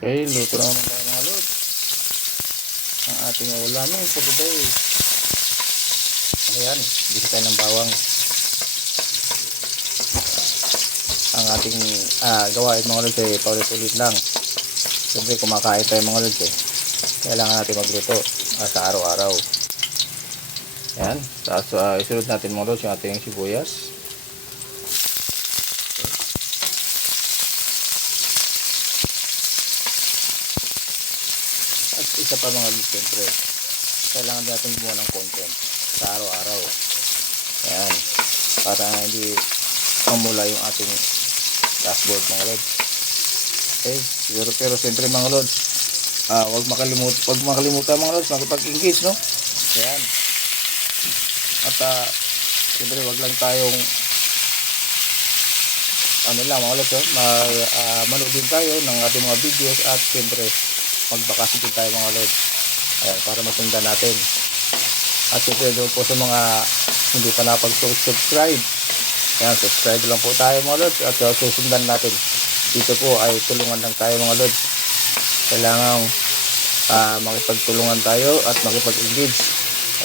Okay, luto na naman tayo mga lods. Ang ating ulamin for today. Ayan, bigyan tayo ng bawang. Ang ating gawain mga lods ay paulit-ulit lang. Siyempre kumakain tayo mga lods eh. Kailangan natin magluto sa araw-araw. Ayan, tapos isunod natin mga lods yung ating sibuyas. At isa pa mga lods, siyempre kailangan natin gumawa ng content sa araw-araw. Ayan, para hindi mamula yung ating dashboard mga lods. Okay, pero siyempre mga lods, wag makalimutan mga lods makipag-engage, no? Ayan. At siyempre wag lang tayong mga lods, manood din tayo ng ating mga videos at siyempre magbakasyon din tayo mga lods. Ayan, para masundan natin. At siyempre doon po sa mga hindi pa napag-subscribe, ayan, subscribe lang po tayo mga lods at susundan natin. Dito po ay tulungan lang tayo mga lods. Kailangan makipagtulungan tayo at makipag-engage.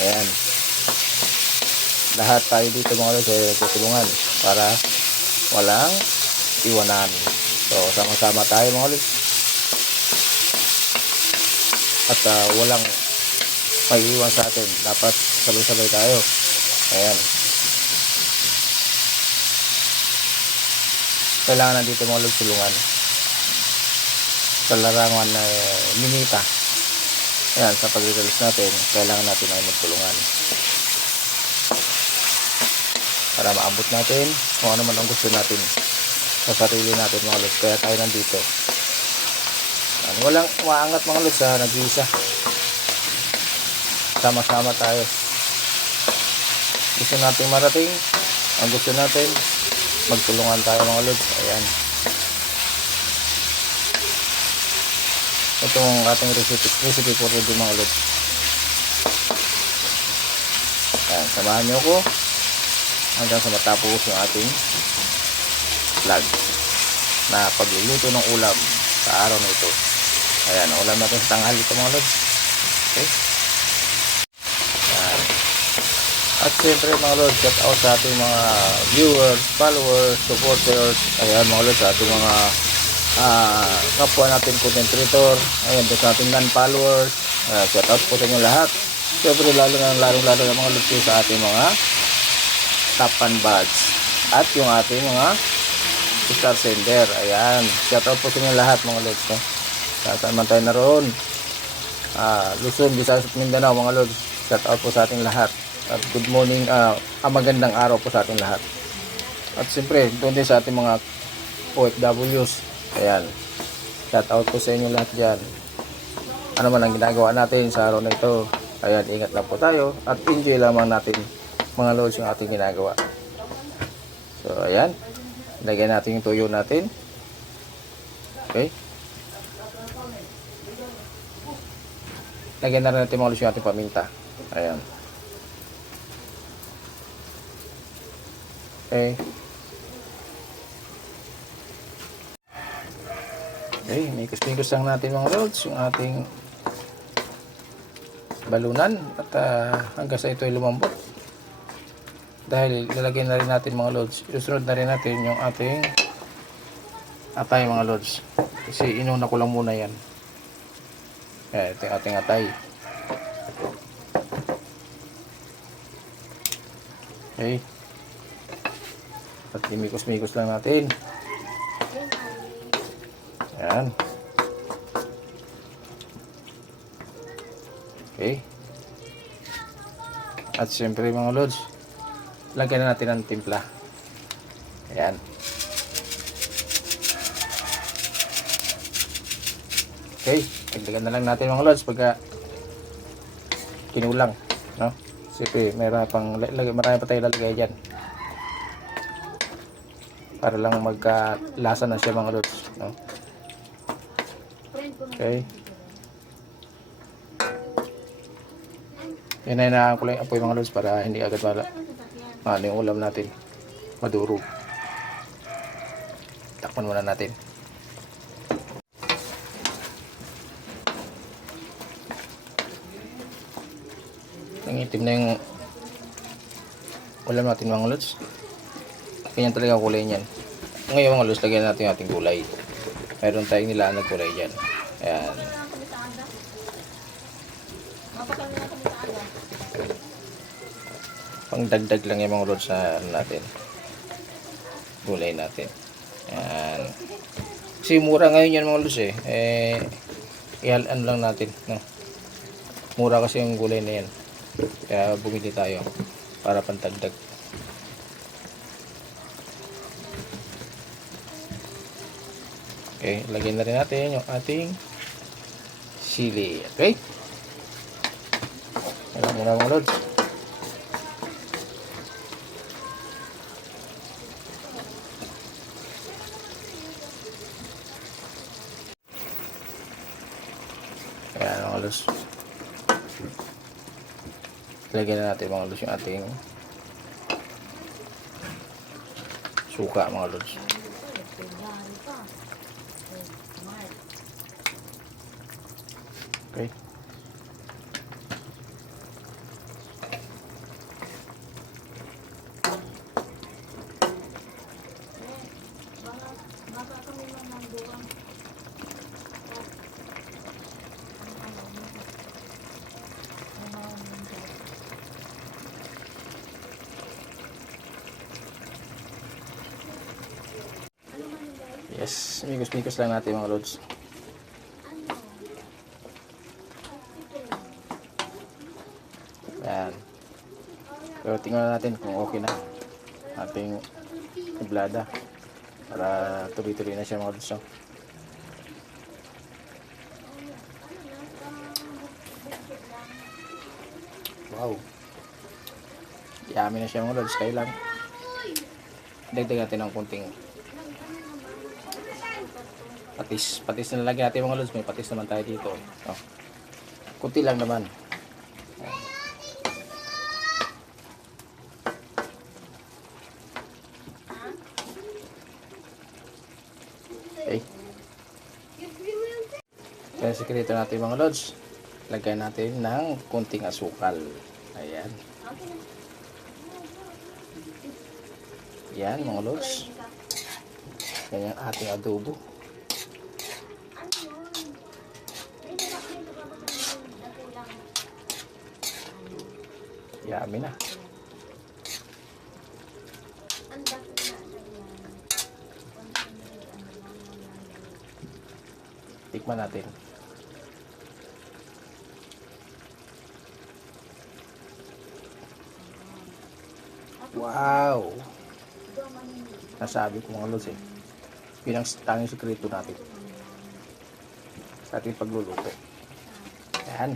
Ayan, lahat tayo dito mga lods ay tutulungan para walang iwanan. So sama-sama tayo mga lods at walang maiiwan sa atin. Dapat sabay-sabay tayo. Ayan, kailangan nandito mga lods tulungan sa larangan na minita. Ayan, sa pag-release natin kailangan natin ay magtulungan para maabot natin kung ano man ang gusto natin sa sarili natin mga lods. Kaya tayo nandito. Ayan, walang maangat mga lods nag-iisa. Sama-sama tayo. Gusto natin marating ang gusto natin, magtulungan tayo mga lods. Ayan, itong ating recipe for today mga lods. Ayan, samahan nyo ko hanggang sa matapos yung ating vlog na pagluluto ng ulam sa araw na ito. Ayan, ulam natin sa tanghali ito mga lods. Okay, ayan. At siyempre mga lods, shout out sa ating mga viewers, followers, supporters. Ayan mga lods, sa ating mga kapwa natin content creator. Ayan, sa ating non-followers, shout out po sa inyo lahat. Siyempre lalo na mga lods sa ating mga top fan buds at yung ating mga star sender. Ayan, shout out po sa inyo lahat mga lods, no? Saan man tayo naroon, Luzon, Visayas at Mindanao mga lods, shout out po sa ating lahat. At good morning, magandang araw po sa ating lahat. At siyempre doon din sa ating mga OFWs. Ayan, shout out po sa inyo lahat dyan. Ano man ang ginagawa natin sa araw na ito, ayan, ingat lang po tayo at enjoy lamang natin mga lods yung ating ginagawa. So ayan, lagyan natin yung tuyo natin. Okay, lagyan na rin natin mga lods yung ating paminta. Ayan, okay. Okay, mikos-mikos lang natin mga lods yung ating balunan at hanggang sa ito ay lumambot. Dahil lalagyan na rin natin mga lods, isunod na rin natin yung ating atay mga lods, kasi inuna ko lang muna yan. Ayan, ito yung ating atay. Okay, at imikos-mikos lang natin. Ayan, okay. At siyempre mga lods, lagyan na natin ng timpla. Ayan, okay, dagdagan na lang natin mga lods pagka kinulang, no? Siyempre marami pa tayo lalagay dyan para lang magkalasa na siya mga lods, no? Okay, hinahinaan ko lang yung apoy mga lods para hindi agad yung ulam natin madurog. Takpan muna natin. Yung itim na yung ulam natin mga lods. Ganyan talaga ang kulay niyan. Ngayon mga lods, lagyan natin yung ating gulay. Meron tayong nilaan na gulay dyan. Ayan. Pangdagdag lang yung mga lods na ano natin. Gulay natin. Ayan. Kasi mura ngayon yan mga lods ano lang natin. No? Mura kasi yung gulay na yan. Kaya bumili tayo para pantagdag. Okay, lagyan na rin natin yung ating sili. Okay? Ayan muna mga lods. Ayan mga lods. Lagyan na natin mga lods yung ating suka mga lods. Okay. Yes, mikos-mikos lang natin mga lods. Ayan. Pero tingnan natin kung okay na ating iblada para tuloy-tuloy na siya mga lods. Wow. Yummy na siya mga lods. Kaya lang dagdag natin ng kunting patis. Patis na nalagyan natin mga lods. May patis naman tayo dito. Oh. Kunti lang naman. Okay. Kaya sikreto natin mga lods. Lagyan natin ng kunting asukal. Ayan. Yan mga lods. Yan yung ating adobo. Yummy na. Tikman natin. Wow! Nasabi ko mga lods yun ang tanging sekreto natin sa ating pagluluto. Ayan.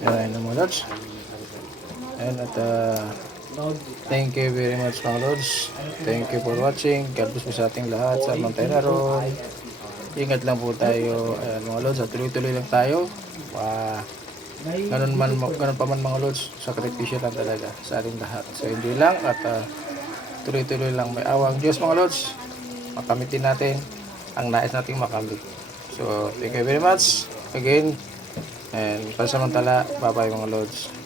Ayan na mga lods. Ayan at thank you very much mga lods. Thank you for watching. God bless po sa ating lahat sa Montana Road. Ingat lang po tayo. Ayan mga lods. At tuloy-tuloy lang tayo. Ganun pa man mga lods. Sakripisyo lang talaga sa ating lahat. So hindi lang at tuloy-tuloy lang. May awang Diyos mga lods. Makamitin natin ang nais nating makamit. So thank you very much. Again. And pansamantala, bye bye mga lods.